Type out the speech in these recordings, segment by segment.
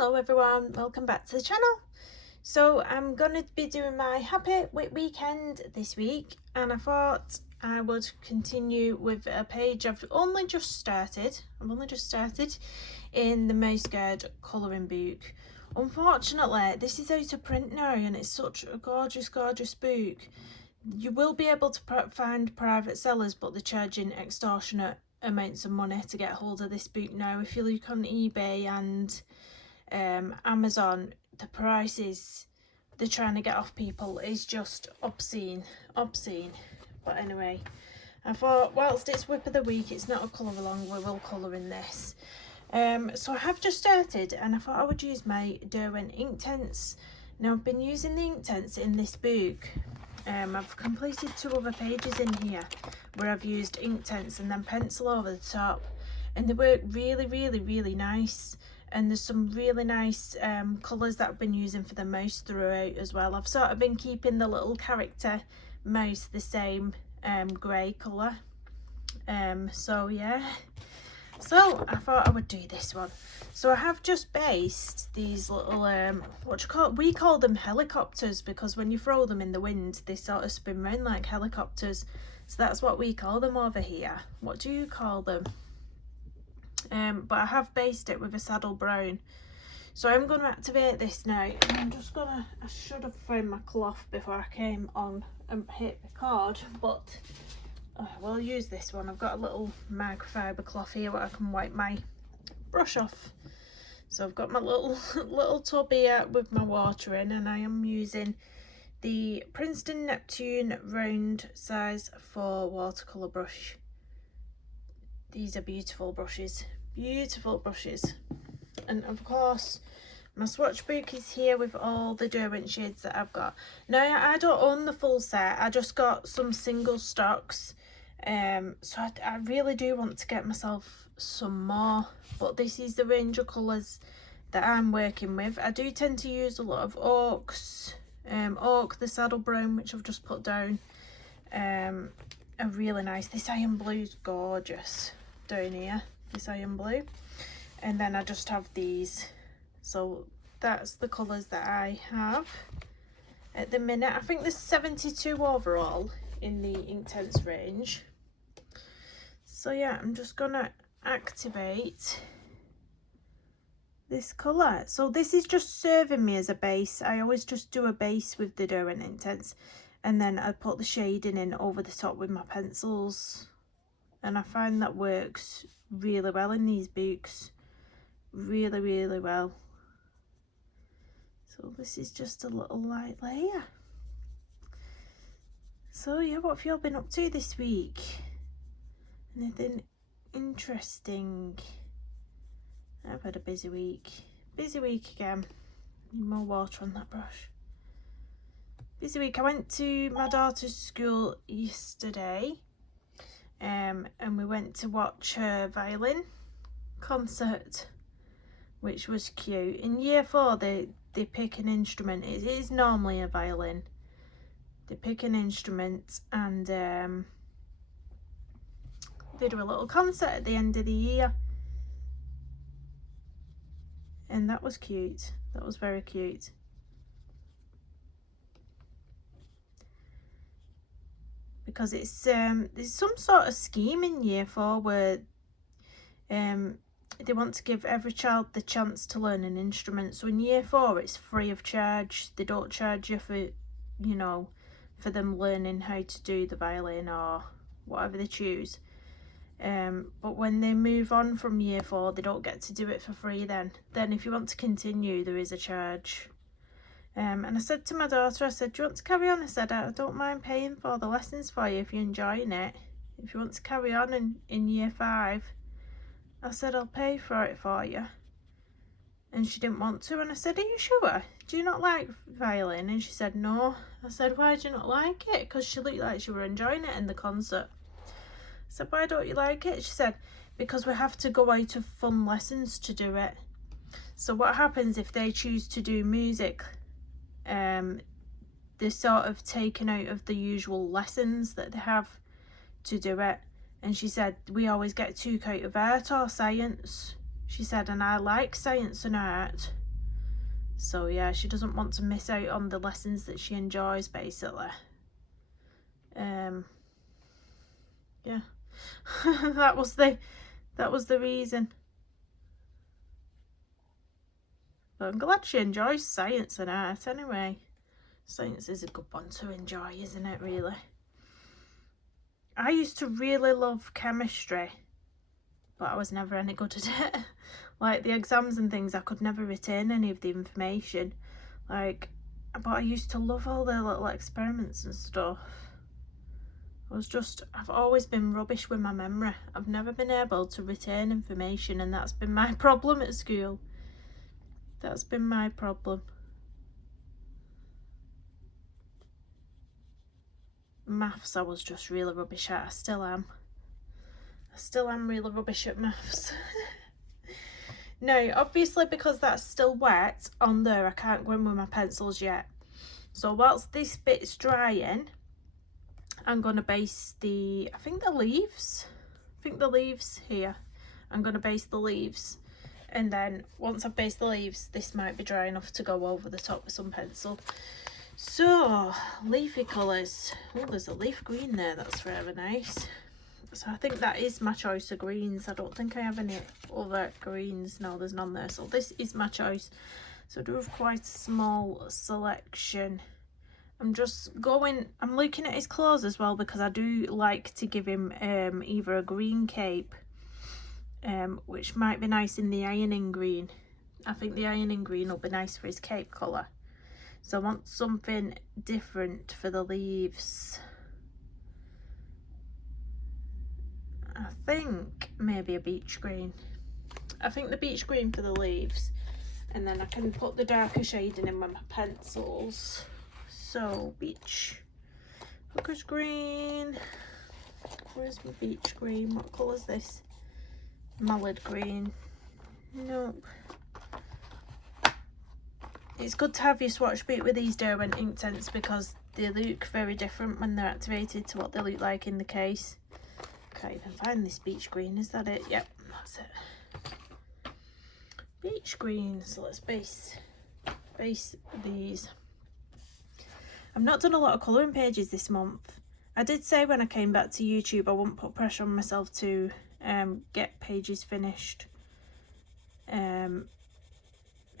Hello everyone, welcome back to the channel. So I'm going to be doing my Happy WIP weekend this week, and I thought I would continue with a page I've only just started in the Mouseguard colouring book. Unfortunately this is out of print now, and it's such a gorgeous book. You will be able to find private sellers, but they're charging extortionate amounts of money to get hold of this book now. If you look on eBay and Amazon, the prices they're trying to get off people is just obscene. But anyway, I thought whilst it's WIP of the week, it's not a colour along, we will colour in this. So I have just started, and I thought I would use my Derwent Inktense. Now I've been using the Inktense in this book. I've completed 2 other pages in here where I've used Inktense and then pencil over the top, and they work really nice. And there's some really nice colours that I've been using for the mouse throughout as well. I've sort of been keeping the little character mouse the same grey colour. So yeah, so I thought I would do this one. So I have just based these little we call them helicopters, because when you throw them in the wind they sort of spin round like helicopters. So that's what we call them over here. What do you call them? But I have based it with a saddle brown. So I'm going to activate this now. I'm just gonna, I should have found my cloth before I came on and hit record, but we'll use this one. I've got a little microfiber cloth here where I can wipe my brush off. So I've got my little tub here with my water in, and I am using the Princeton Neptune round size 4 watercolour brush. These are beautiful brushes, and of course my swatch book is here with all the Derwent shades that I've got. Now I don't own the full set, I just got some single stocks, so I really do want to get myself some more, but this is the range of colours that I'm working with. I do tend to use a lot of oaks, oak, the saddle brown, which I've just put down, are really nice. This iron blue's gorgeous down here, this iron blue, and then I just have these. So that's the colours that I have at the minute. I think there's 72 overall in the Inktense range. So yeah, I'm just gonna activate this colour. So this is just serving me as a base. I always just do a base with the Derwent Inktense, and then I put the shading in over the top with my pencils, and I find that works really well in these books, really well. So this is just a little light layer. So yeah, what have y'all been up to this week? Anything interesting? I've had a busy week again. More water on that brush. Busy week. I went to my daughter's school yesterday, and we went to watch her violin concert, which was cute. In year 4 they pick an instrument. It is normally a violin. They pick an instrument, and they do a little concert at the end of the year, and that was cute. That was very cute. Because it's there's some sort of scheme in year 4 where they want to give every child the chance to learn an instrument. So in year 4 it's free of charge. They don't charge you for, you know, for them learning how to do the violin or whatever they choose. But when they move on from year 4 they don't get to do it for free then if you want to continue there is a charge. And I said to my daughter, I said, do you want to carry on? I said, I don't mind paying for the lessons for you if you're enjoying it. If you want to carry on in year 5, I said, I'll pay for it for you. And she didn't want to, and I said, are you sure? Do you not like violin? And she said, no. I said, why do you not like it? Because she looked like she were enjoying it in the concert. I said, why don't you like it? She said, because we have to go out of fun lessons to do it. So what happens if they choose to do music? They're sort of taken out of the usual lessons that they have to do it. And she said, we always get took out of art or science. She said, and I like science and art. So yeah, she doesn't want to miss out on the lessons that she enjoys, basically. Yeah. that was the reason. But I'm glad she enjoys science and art anyway. Science is a good one to enjoy, isn't it, really? I used to really love chemistry, but I was never any good at it. Like the exams and things, I could never retain any of the information. But I used to love all the little experiments and stuff. I've always been rubbish with my memory. I've never been able to retain information, and that's been my problem at school. That's been my problem. Maths I was just really rubbish at. I still am really rubbish at maths. Now, obviously, because that's still wet on there, I can't go in with my pencils yet. So whilst this bit's drying, I'm going to base the leaves here. I'm going to base the leaves. And then once I've based the leaves, this might be dry enough to go over the top with some pencil. So, leafy colours. Oh, there's a leaf green there. That's very nice. So I think that is my choice of greens. I don't think I have any other greens. No, there's none there. So this is my choice. So I do have quite a small selection. I'm looking at his clothes as well, because I do like to give him either a green cape, which might be nice in the ironing green. I think the ironing green will be nice for his cape colour. So I want something different for the leaves. I think maybe a beach green. I think the beach green for the leaves, and then I can put the darker shading in with my pencils. So beach, hooker's green. Where's my beach green? What colour is this? Mallard green. Nope. It's good to have your swatch book with these Derwent Inktense, because they look very different when they're activated to what they look like in the case. Can't even find this beach green. Is that it? Yep, that's it. Beach green. So let's base these. I've not done a lot of colouring pages this month. I did say when I came back to YouTube I wouldn't put pressure on myself to get pages finished.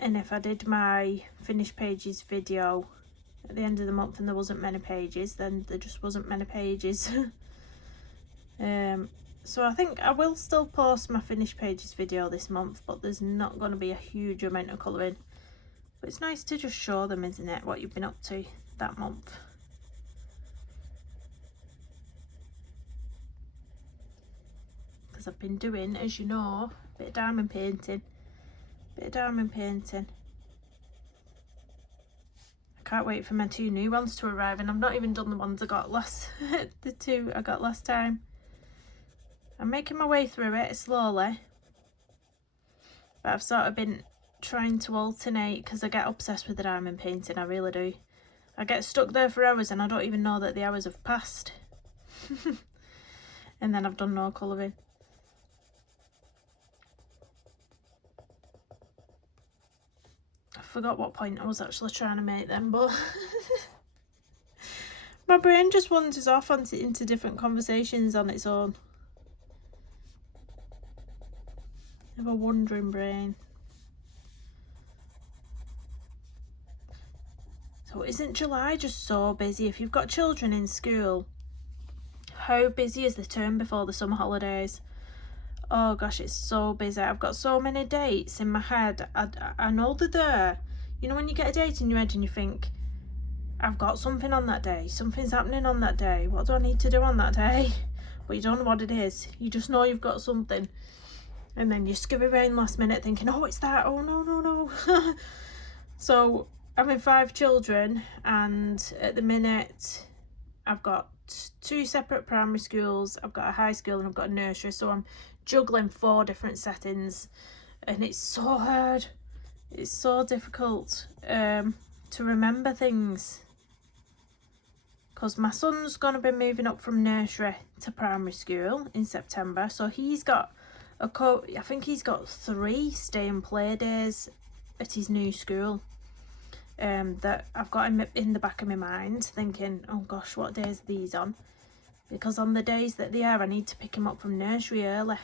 And if I did my finished pages video at the end of the month and there wasn't many pages, then there just wasn't many pages. So I think I will still post my finished pages video this month, but there's not going to be a huge amount of colouring. But it's nice to just show them, isn't it, what you've been up to that month. Because I've been doing, as you know, a bit of diamond painting. I can't wait for my 2 new ones to arrive, and I've not even done the ones I got the 2 I got last time. I'm making my way through it slowly, but I've sort of been trying to alternate, because I get obsessed with the diamond painting, I really do. I get stuck there for hours and I don't even know that the hours have passed. And then I've done no colouring. I forgot what point I was actually trying to make then, but my brain just wanders off into different conversations on its own. I have a wandering brain. So isn't July just so busy? If you've got children in school, how busy is the term before the summer holidays? Oh gosh, it's so busy. I've got so many dates in my head. I know they're there. You know when you get a date in your head and you think, I've got something on that day. Something's happening on that day. What do I need to do on that day? But you don't know what it is. You just know you've got something. And then you scurry around last minute thinking, oh, it's that. Oh, no. So I'm in 5 children, and at the minute I've got 2 separate primary schools, I've got a high school, and I've got a nursery. So I'm juggling 4 different settings, and it's so hard. It's so difficult to remember things, because my son's going to be moving up from nursery to primary school in September. So he's got I think he's got 3 stay and play days at his new school. that I've got in the back of my mind, thinking, oh gosh, what days are these on? Because on the days that they are, I need to pick him up from nursery early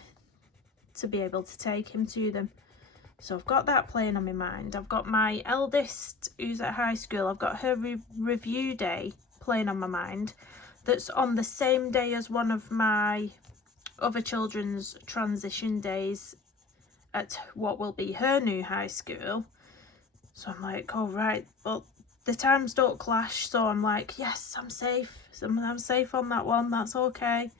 to be able to take him to them. So I've got that playing on my mind. I've got my eldest, who's at high school, I've got her review day playing on my mind. That's on the same day as one of my other children's transition days at what will be her new high school. So I'm like, oh right, well the times don't clash, so I'm like, yes, I'm safe. I'm safe on that one, that's okay.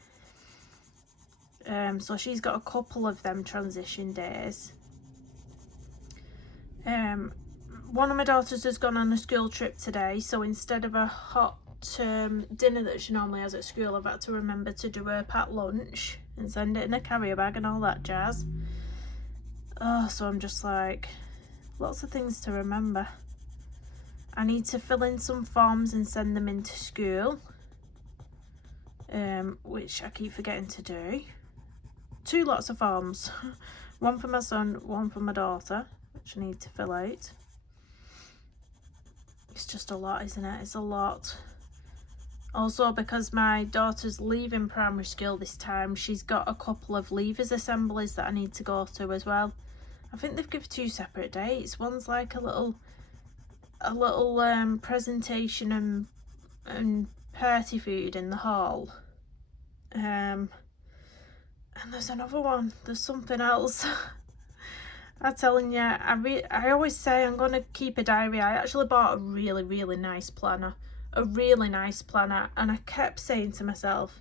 So she's got a couple of them transition days. One of my daughters has gone on a school trip today, so instead of a hot dinner that she normally has at school, I've had to remember to do her packed lunch and send it in a carrier bag and all that jazz. Oh, so I'm just like, lots of things to remember. I need to fill in some forms and send them into school, which I keep forgetting to do. 2 lots of forms, one for my son, one for my daughter, which I need to fill out. It's just a lot, isn't it? It's a lot. Also, because my daughter's leaving primary school this time, she's got a couple of leavers assemblies that I need to go to as well. I think they've given 2 separate dates. One's like a little presentation and party food in the hall. And there's another one. There's something else. I'm telling you, I always say I'm going to keep a diary. I actually bought a really, really nice planner. And I kept saying to myself,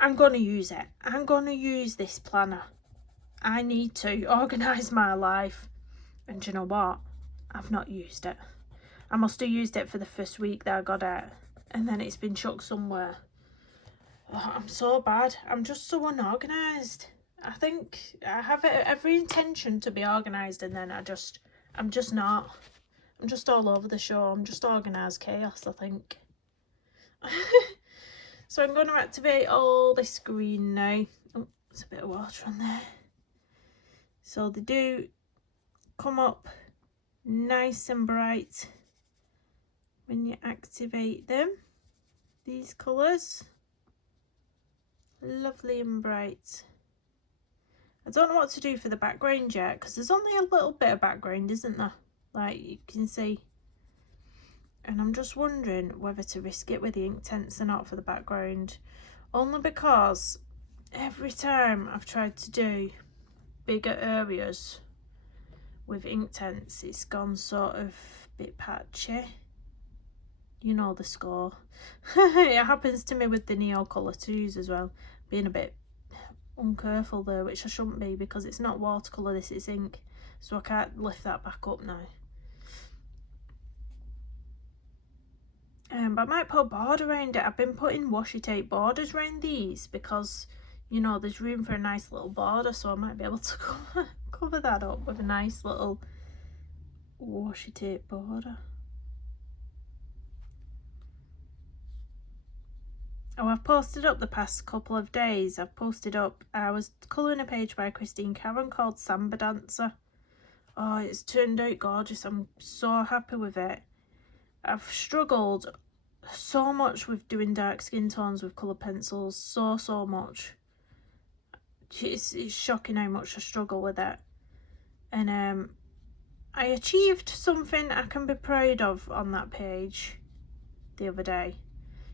I'm going to use it. I'm going to use this planner. I need to organise my life. And do you know what? I've not used it. I must have used it for the first week that I got it. And then it's been chucked somewhere. Oh, I'm so bad. I'm just so unorganised. I think I have every intention to be organised, and then I'm just not. I'm just all over the show. I'm just organised chaos, I think. So I'm going to activate all this green now. Oh, there's a bit of water on there. So they do come up nice and bright when you activate them. These colours. Lovely and bright. I don't know what to do for the background yet, because there's only a little bit of background, isn't there? Like you can see. And I'm just wondering whether to risk it with the Inktense or not for the background. Only because every time I've tried to do bigger areas with Inktense, it's gone sort of a bit patchy. You know the score. It happens to me with the Neocolor 2s as well. Being a bit uncareful there, which I shouldn't be, because it's not watercolour, this is ink. So I can't lift that back up now. But I might put a border around it. I've been putting washi tape borders around these because, you know, there's room for a nice little border, so I might be able to cover that up with a nice little washi tape border. Oh, I've posted up the past couple of days. I was colouring a page by Christine Karen called Samba Dancer. Oh, it's turned out gorgeous. I'm so happy with it. I've struggled so much with doing dark skin tones with colour pencils. So much. It's shocking how much I struggle with it. And I achieved something I can be proud of on that page the other day.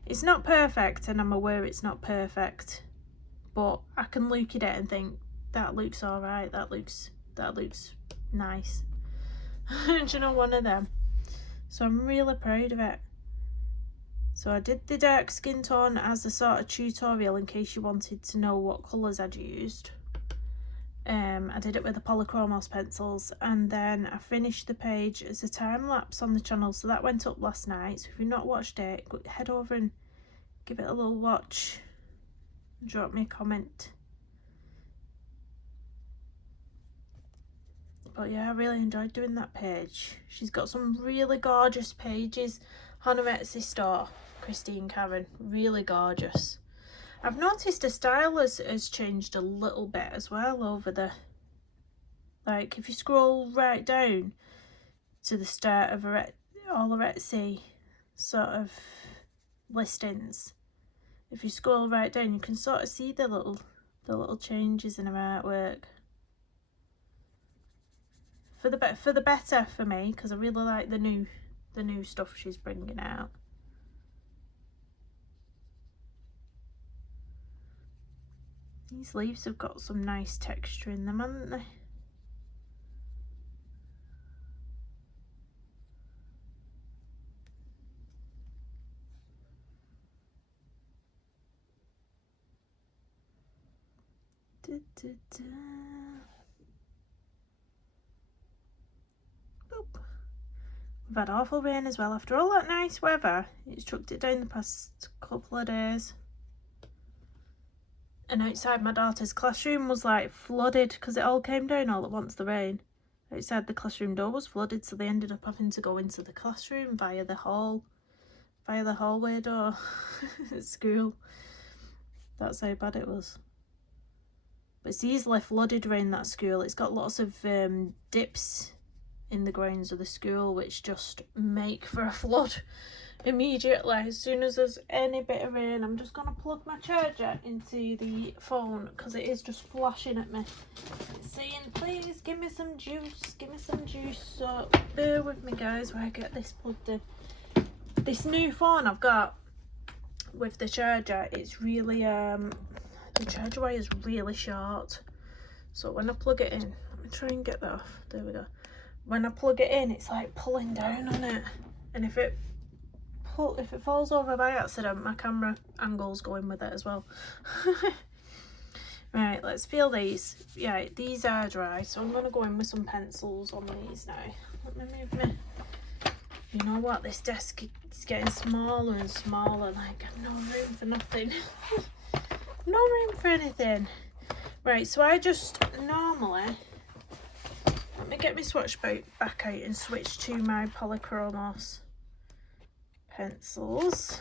It's not perfect, and I'm aware it's not perfect, but I can look at it and think, that looks alright, that looks nice. Do you know, one of them? So I'm really proud of it. So I did the dark skin tone as a sort of tutorial in case you wanted to know what colours I'd used. I did it with the Polychromos pencils, and then I finished the page as a time lapse on the channel, so that went up last night. So if you've not watched it, head over and give it a little watch, drop me a comment. But yeah, I really enjoyed doing that page. She's got some really gorgeous pages on her Etsy store, Christine Karen, really gorgeous. I've noticed her style has changed a little bit as well over the, like if you scroll right down to the start of her all the Etsy sort of listings, if you scroll right down, you can sort of see the little changes in her artwork. For the better for me, because I really like the new stuff she's bringing out. These leaves have got some nice texture in them, haven't they? Da, da, da. Boop. We've had awful rain as well. After all that nice weather, it's chucked it down the past couple of days. And outside my daughter's classroom was like flooded because it all came down all at once, the rain. Outside the classroom door was flooded, so they ended up having to go into the classroom via the hallway door at school. That's how bad it was. But it's easily flooded around that school. It's got lots of dips in the grounds of the school, which just make for a flood immediately. As soon as there's any bit of rain, I'm just going to plug my charger into the phone because it is just flashing at me. It's saying, please give me some juice, give me some juice. So bear with me, guys, while I get this plugged in. This new phone I've got with the charger, it's really the charger wire is really short, so when I plug it in, let me try and get that off. There we go. When I plug it in, it's like pulling down on it, and if it falls over by accident, my camera angle's going with it as well. Right, let's feel these. Yeah, these are dry, so I'm going to go in with some pencils on these now. Let me move me. You know what, this desk is getting smaller and smaller, like I've no room for nothing. No room for anything. Right, so I just normally, let me get my swatch back out and switch to my Polychromos pencils.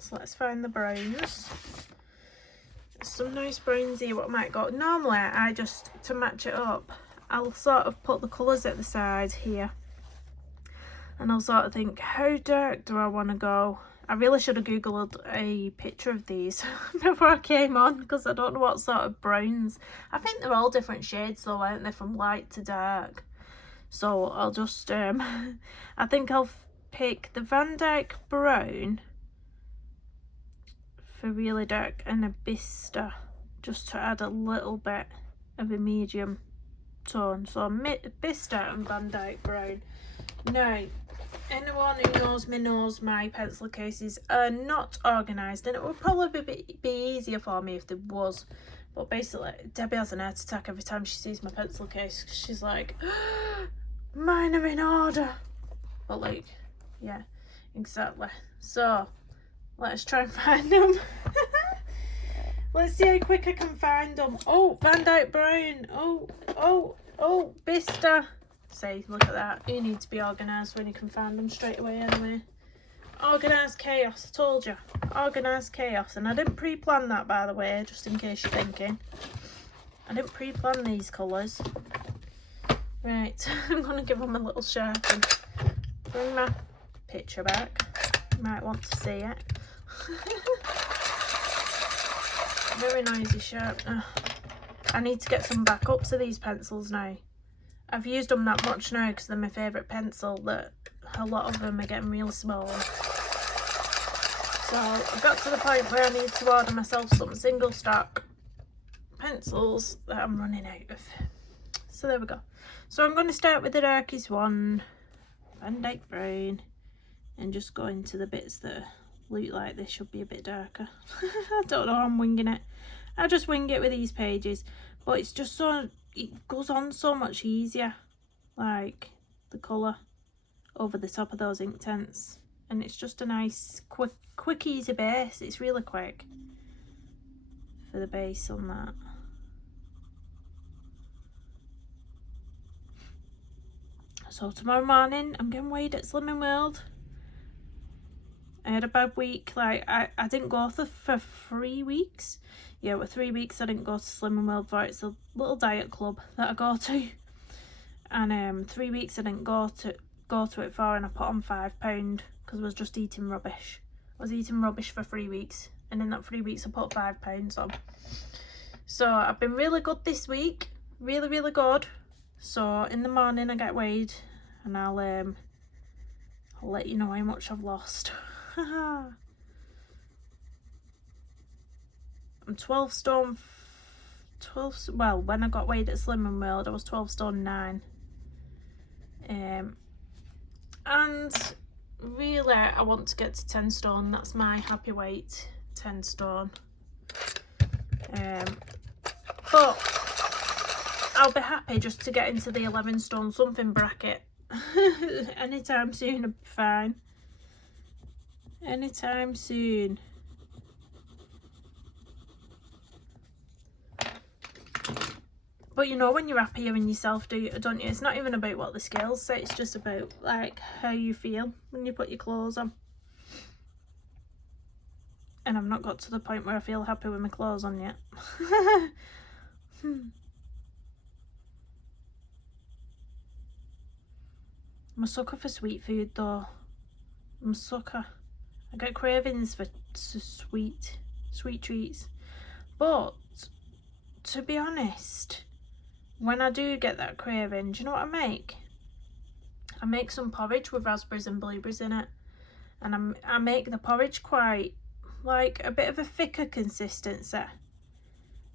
So let's find the browns. There's some nice browns here what I might go. Normally I just, to match it up, I'll sort of put the colours at the side here. And I'll sort of think, how dark do I want to go? I really should have googled a picture of these before I came on, because I don't know what sort of browns. I think they're all different shades though, aren't they, from light to dark. So I'll just, I think I'll pick the Van Dyke Brown for really dark and a Bista just to add a little bit of a medium tone. So Bista and Van Dyke Brown. Now, anyone who knows me knows my pencil cases are not organised, and it would probably be easier for me if there was. But basically, Debbie has an heart attack every time she sees my pencil case. She's like, mine are in order. But like, yeah, exactly. So, let's try and find them. Let's see how quick I can find them. Oh, Van Dyke Brown. Oh, Bista. See, look at that. You need to be organised when you can find them straight away anyway. Organised chaos, I told you. Organised chaos. And I didn't pre-plan that, by the way, just in case you're thinking. I didn't pre-plan these colours. Right, I'm going to give them a little sharpen. Bring my picture back. You might want to see it. Very noisy sharpener. I need to get some backups of these pencils now. I've used them that much now because they're my favourite pencil, that a lot of them are getting really small. So I've got to the point where I need to order myself some single stock pencils that I'm running out of. So there we go. So I'm going to start with the darkest one, Van Dyke Brown, and just go into the bits that look like they should be a bit darker. I don't know, I'm winging it. I just wing it with these pages, but it's just so, it goes on so much easier, like the colour over the top of those Inktense, and it's just a nice quick easy base. It's really quick for the base on that. So tomorrow morning I'm getting weighed at Slimming World. I had a bad week. Like I didn't go for 3 weeks. Yeah, with 3 weeks I didn't go to Slimming World for. It's a little diet club that I go to, and 3 weeks I didn't go to. go to it for, and I put on £5 because I was just eating rubbish. I was eating rubbish for 3 weeks, and in that 3 weeks I put £5 on. So I've been really good this week, really good. So in the morning I get weighed, and I'll let you know how much I've lost. I'm 12 stone. Well, when I got weighed at Slimming World, I was 12 stone 9. And really, I want to get to 10 stone. That's my happy weight, 10 stone. But I'll be happy just to get into the 11 stone something bracket. Anytime soon, I'll be fine. Anytime soon. But you know, when you're happier in yourself, don't you? It's not even about what the scales say, it's just about like how you feel when you put your clothes on. And I've not got to the point where I feel happy with my clothes on yet. I'm a sucker for sweet food though. I'm a sucker. I get cravings for sweet treats. But to be honest, when I do get that craving, do you know what I make? I make some porridge with raspberries and blueberries in it. And I make the porridge quite like a bit of a thicker consistency.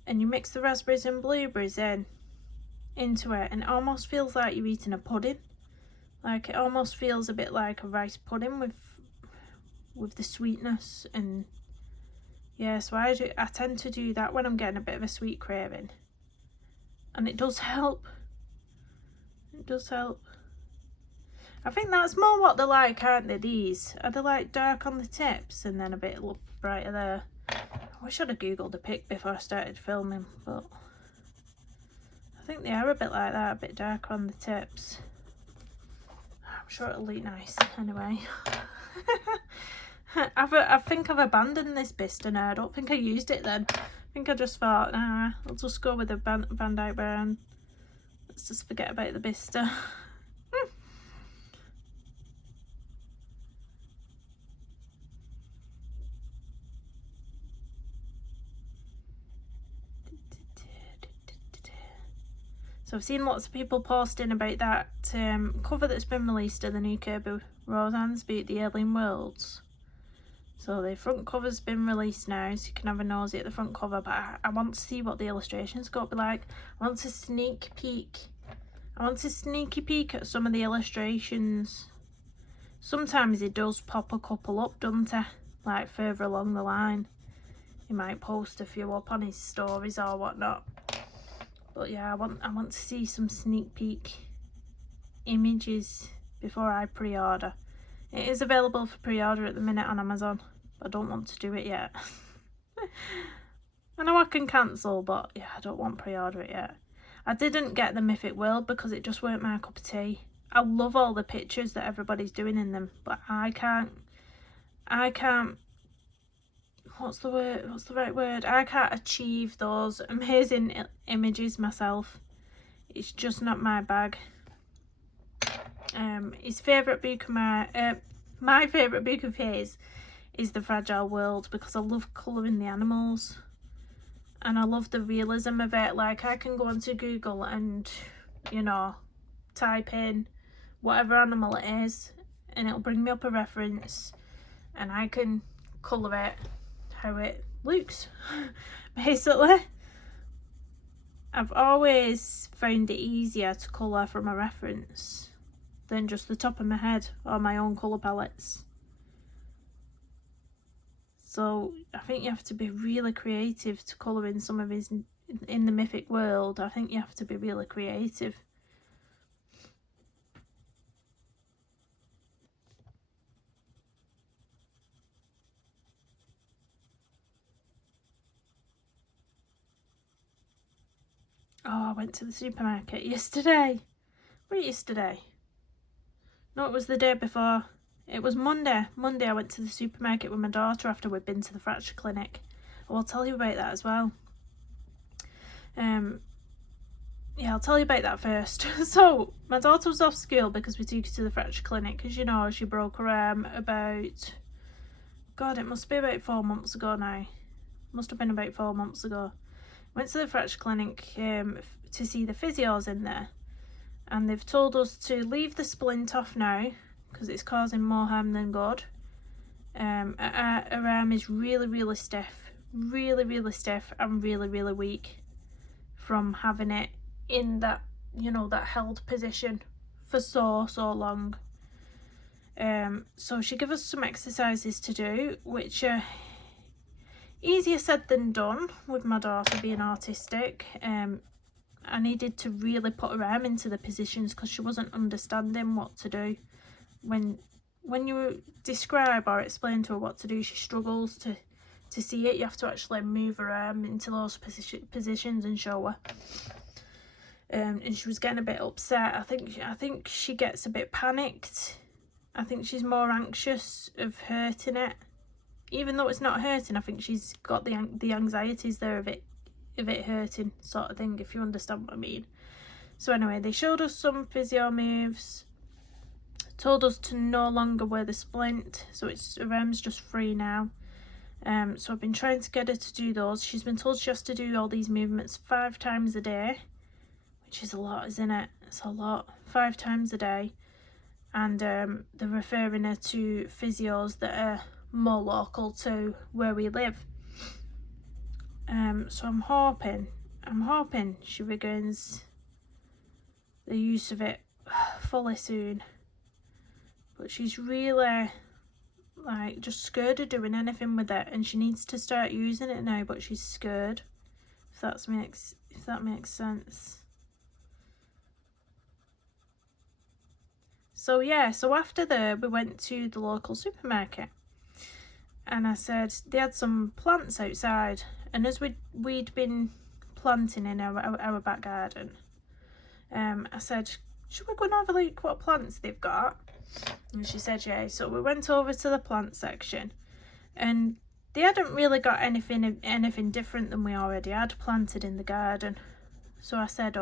And you mix the raspberries and blueberries into it, and it almost feels like you're eating a pudding. Like it almost feels a bit like a rice pudding with the sweetness. And yeah, so I tend to do that when I'm getting a bit of a sweet craving. And it does help. It does help. I think that's more what they're like, aren't they, these? Are they like dark on the tips and then a bit brighter there? I wish I'd have googled a pic before I started filming, but I think they are a bit like that, a bit darker on the tips. I'm sure it'll look nice anyway. I think I've abandoned this Bista now. I don't think I used it then. I think I just thought, nah, I'll just go with the Van Dyke brand. Let's just forget about the Bista. So I've seen lots of people posting about that cover that's been released of the new Kirby Roseanne's Beat the Alien Worlds. So the front cover's been released now, so you can have a nosy at the front cover, but I want to see what the illustration's going to be like. I want a sneak peek. I want a sneaky peek at some of the illustrations. Sometimes he does pop a couple up, doesn't he? Like further along the line. He might post a few up on his stories or whatnot. But yeah, I want to see some sneak peek images before I pre-order. It is available for pre-order at the minute on Amazon, but I don't want to do it yet. I know I can cancel, but yeah, I don't want pre-order it yet. I didn't get the Mythic World because it just weren't my cup of tea. I love all the pictures that everybody's doing in them, but I can't, what's the right word? I can't achieve those amazing images myself. It's just not my bag. His favourite book of my favourite book of his is The Fragile World, because I love colouring the animals and I love the realism of it. Like I can go onto Google and, you know, type in whatever animal it is and it'll bring me up a reference and I can colour it how it looks. Basically, I've always found it easier to colour from a reference than just the top of my head or my own colour palettes. So I think you have to be really creative to colour in some of his, in the Mythic World. I think you have to be really creative. Oh, I went to the supermarket yesterday. What yesterday? No, it was the day before. It was Monday. Monday I went to the supermarket with my daughter after we'd been to the fracture clinic. I will tell you about that as well. yeah, I'll tell you about that first. So my daughter was off school because we took her to the fracture clinic, because you know she broke her arm about, God, it must be about 4 months ago now. Must have been about 4 months ago. Went to the fracture clinic to see the physios in there, and they've told us to leave the splint off now because it's causing more harm than good. Her arm is really stiff, really stiff, and really weak from having it in that, you know, that held position for so long. So she gave us some exercises to do, which are easier said than done with my daughter being autistic. I needed to really put her arm into the positions because she wasn't understanding what to do. When you describe or explain to her what to do, she struggles to see it. You have to actually move her arm into those positions and show her. And she was getting a bit upset. I think she gets a bit panicked. I think she's more anxious of hurting it, even though it's not hurting. I think she's got the anxieties there of it hurting, sort of thing, if you understand what I mean. So anyway, they showed us some physio moves, told us to no longer wear the splint, so her arm's just free now. So I've been trying to get her to do those. She's been told she has to do all these movements 5 times a day, which is a lot, isn't it? It's a lot. 5 times a day. And they're referring her to physios that are more local to where we live. So I'm hoping she regains the use of it fully soon. But she's really, like, just scared of doing anything with it, and she needs to start using it now, but she's scared. If that makes sense. So yeah, so after we went to the local supermarket, and I said they had some plants outside, and as we'd been planting in our back garden, I said, should we go and have a look what plants they've got? And she said yeah. So we went over to the plant section, and they hadn't really got anything different than we already had planted in the garden. So I said,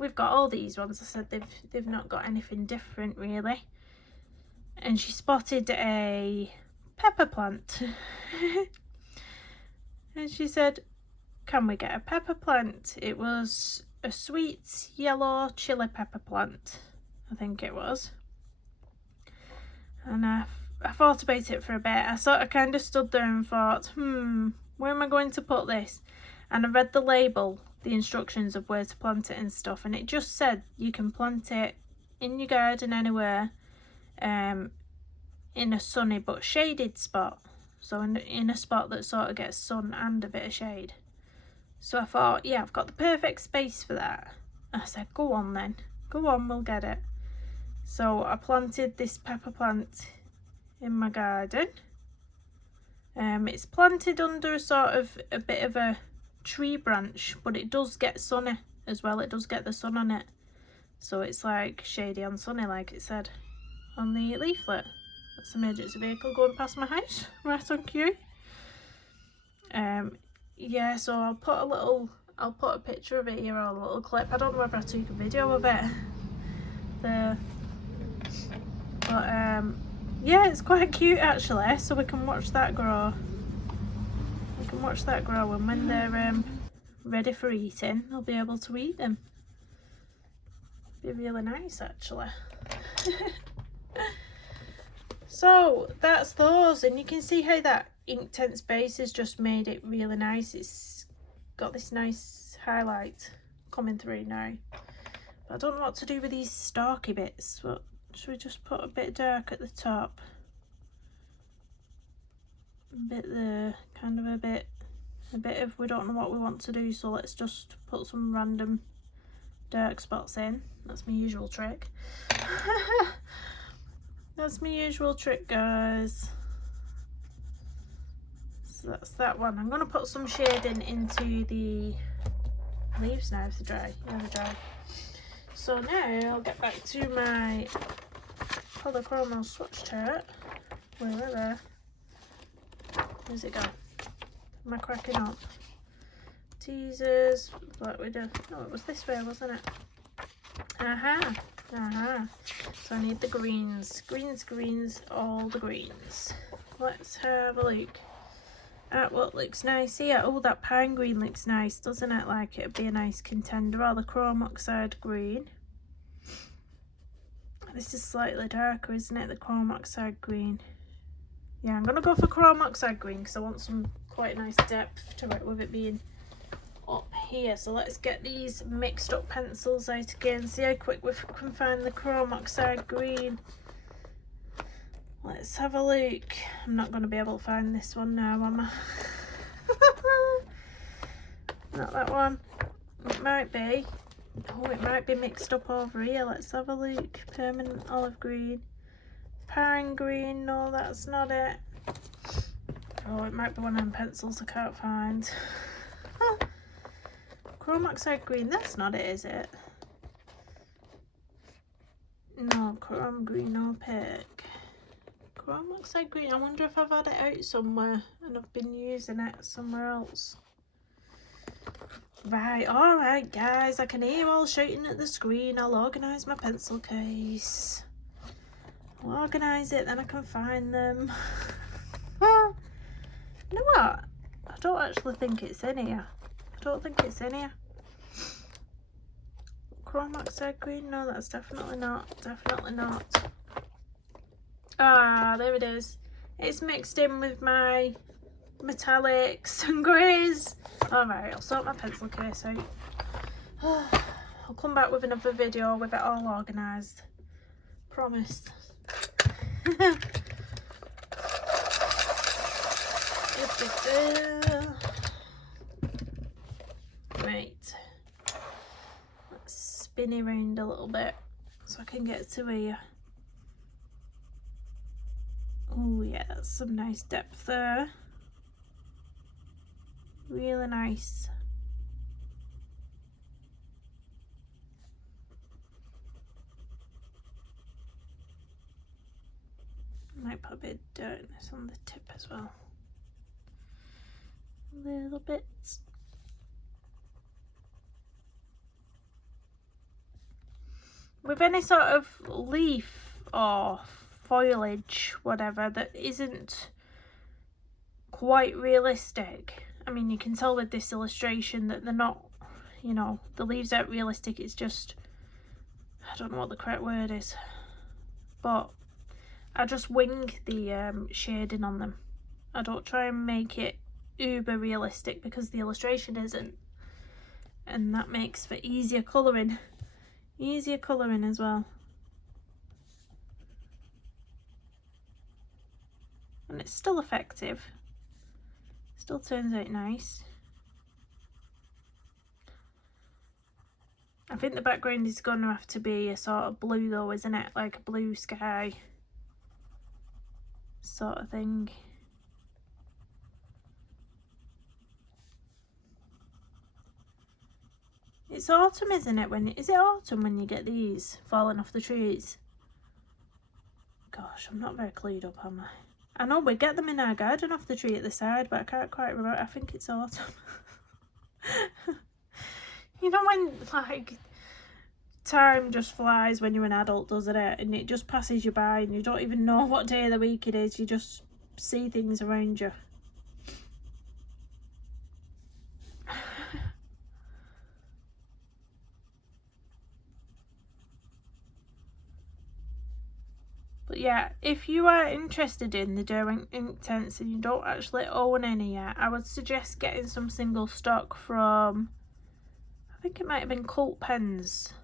we've got all these ones. I said they've not got anything different really. And she spotted a pepper plant. And she said, can we get a pepper plant? It was a sweet yellow chili pepper plant, I think it was. And I thought about it for a bit. I sort of kind of stood there and thought, where am I going to put this? And I read the label, the instructions of where to plant it and stuff, and it just said you can plant it in your garden anywhere, in a sunny but shaded spot. So in a spot that sort of gets sun and a bit of shade. So I thought, yeah, I've got the perfect space for that. I said, go on then, go on, we'll get it. So I planted this pepper plant in my garden. It's planted under a bit of a tree branch, but it does get sunny as well. It does get the sun on it, so it's like shady and sunny, like it said on the leaflet. That's an emergency vehicle going past my house, right on cue. Yeah, so I'll put a picture of it here, or a little clip. I don't know whether I took a video of it there, but yeah, it's quite cute actually. So we can watch that grow. And when they're ready for eating, I'll be able to eat them. Be really nice actually. So that's those, and you can see how that Inktense base has just made it really nice. It's got this nice highlight coming through now. But I don't know what to do with these stalky bits, but should we just put a bit dark at the top? A bit there, kind of a bit of, we don't know what we want to do, so let's just put some random dark spots in. That's my usual trick. That's my usual trick, guys. So that's that one. I'm going to put some shading into the leaves now if they're dry. Yeah, they're dry. So now I'll get back to my polychromo swatch chart. Where are they? Where's it gone? Am I cracking up? Teasers, what we do? No, it was this way, wasn't it? So I need the greens, greens, all the greens. Let's have a look at what looks nice here. Oh, that pine green looks nice, doesn't it? Like it'd be a nice contender. Or the chrome oxide green. This is slightly darker, isn't it? The chrome oxide green. Yeah, I'm gonna go for chrome oxide green because I want some quite nice depth to it with it being up here. So let's get these mixed up pencils out again, see how quick we can find the chrome oxide green. Let's have a look. I'm not going to be able to find this one now, am I? Not that one. It might be. Oh, it might be mixed up over here. Let's have a look. Permanent olive green, pine green. No, that's not it. Oh, it might be one of them pencils I can't find. Chrome oxide green, that's not it, is it? No, chrome green opaque. Chrome oxide green, I wonder if I've had it out somewhere and I've been using it somewhere else. Right, alright guys, I can hear you all shouting at the screen. I'll organise my pencil case. I'll organise it, then I can find them. You know what? I don't actually think it's in here. I don't think it's in here. Chrome oxide green? No, that's definitely not. Definitely not. Ah, there it is. It's mixed in with my metallics and greys. Alright, I'll sort my pencil case out. I'll come back with another video with it all organised. Promise. Right. Let's spin around a little bit so I can get to here. Oh yeah, that's some nice depth there. Really nice. Might put a bit of dirt in this on the tip as well. Little bits. With any sort of leaf or foliage, whatever, that isn't quite realistic. I mean, you can tell with this illustration that they're not, you know, the leaves aren't realistic. It's just, I don't know what the correct word is, but I just wing the shading on them. I don't try and make it uber realistic because the illustration isn't, and that makes for easier colouring as well, and it's still effective, still turns out nice. I think the background is going to have to be a sort of blue though, isn't it? Like a blue sky sort of thing. It's autumn, isn't it? Is it autumn when you get these falling off the trees? Gosh, I'm not very clued up, am I? I know we get them in our garden off the tree at the side, but I can't quite remember. I think it's autumn. You know when, like, time just flies when you're an adult, doesn't it? And it just passes you by and you don't even know what day of the week it is. You just see things around you. But yeah, if you are interested in the dough ink tents and you don't actually own any yet, I would suggest getting some single stock from, I think it might have been Cult Pens.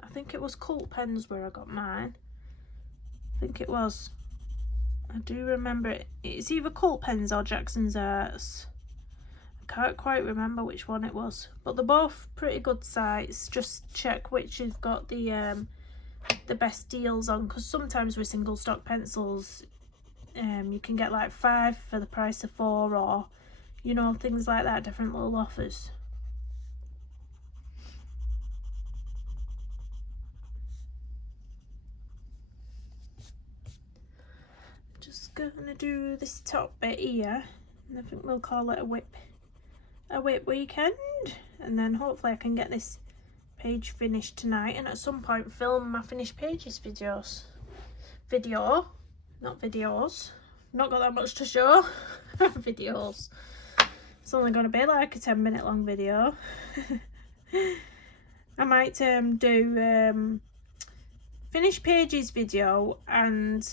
I think it was Cult Pens where I got mine. I think it was. I do remember it. It's either Cult Pens or Jackson's Arts. I can't quite remember which one it was. But they're both pretty good sites. Just check which has got the best deals on, because sometimes with single stock pencils you can get like 5 for the price of 4, or you know, things like that, different little offers. Just gonna do this top bit here, and I think we'll call it a WIP a WIP weekend, and then hopefully I can get this page finished tonight, and at some point film my finished pages not videos, not got that much to show. Videos. It's only going to be like a 10-minute long video. I might do finished pages video and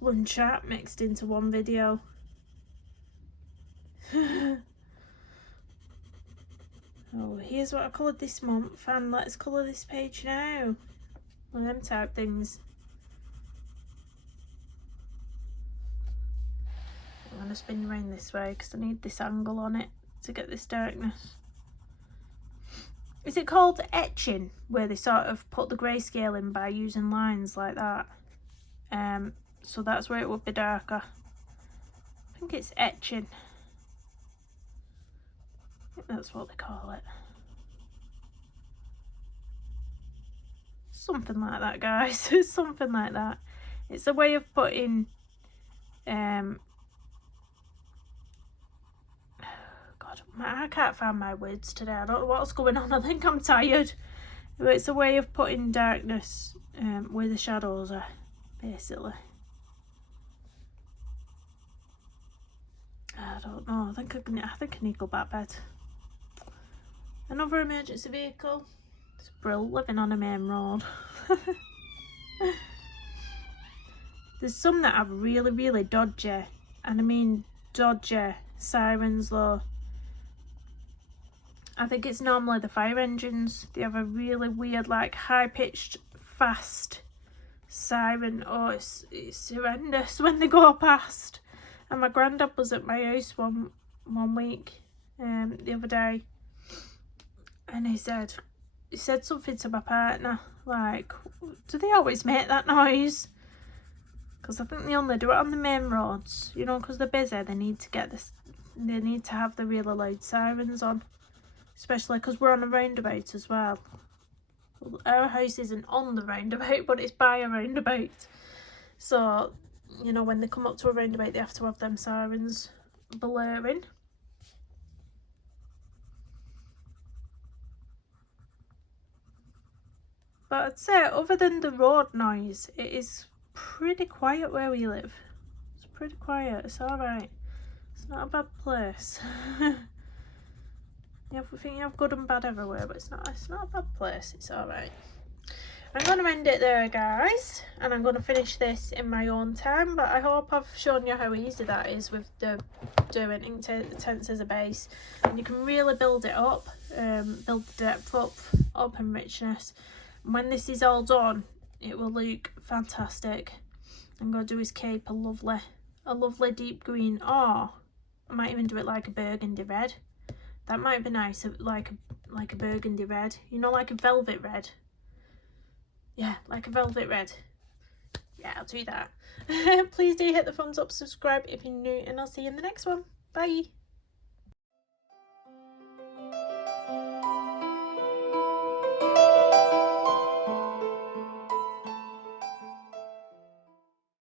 lunch chat mixed into one video. Oh, here's what I coloured this month, and let's colour this page now. One of them type things. I'm going to spin around this way because I need this angle on it to get this darkness. Is it called etching, where they sort of put the grayscale in by using lines like that? So that's where it would be darker. I think it's etching. I think that's what they call it. Something like that, guys. Something like that. It's a way of putting God, I can't find my words today. I don't know what's going on. I think I'm tired. But it's a way of putting darkness where the shadows are, basically. I don't know. I think I need to go back to bed. Another emergency vehicle. It's Brill living on a main road. There's some that have really, really dodgy, and I mean dodgy, sirens though. I think it's normally the fire engines. They have a really weird, like high-pitched, fast siren. Oh, it's horrendous when they go past. And my granddad was at my house one week, the other day, and he said something to my partner, like, do they always make that noise? Because I think they only do it on the main roads, you know, because they're busy. They need to get this. They need to have the really loud sirens on, especially because we're on a roundabout as well. Our house isn't on the roundabout, but it's by a roundabout. So, you know, when they come up to a roundabout, they have to have them sirens blaring. But I'd say, other than the road noise, it is pretty quiet where we live. It's pretty quiet. It's alright. It's not a bad place. We think you have good and bad everywhere, but it's not a bad place. It's alright. I'm going to end it there, guys, and I'm going to finish this in my own time, but I hope I've shown you how easy that is with the doing Inktense as a base, and you can really build it up, build the depth up and richness. And when this is all done, it will look fantastic. I'm going to do his cape a lovely deep green, or I might even do it like a burgundy red. That might be nice, like a burgundy red, you know, like a velvet red. Yeah, like a velvet red. Yeah, I'll do that. Please do hit the thumbs up, subscribe if you're new, and I'll see you in the next one. Bye.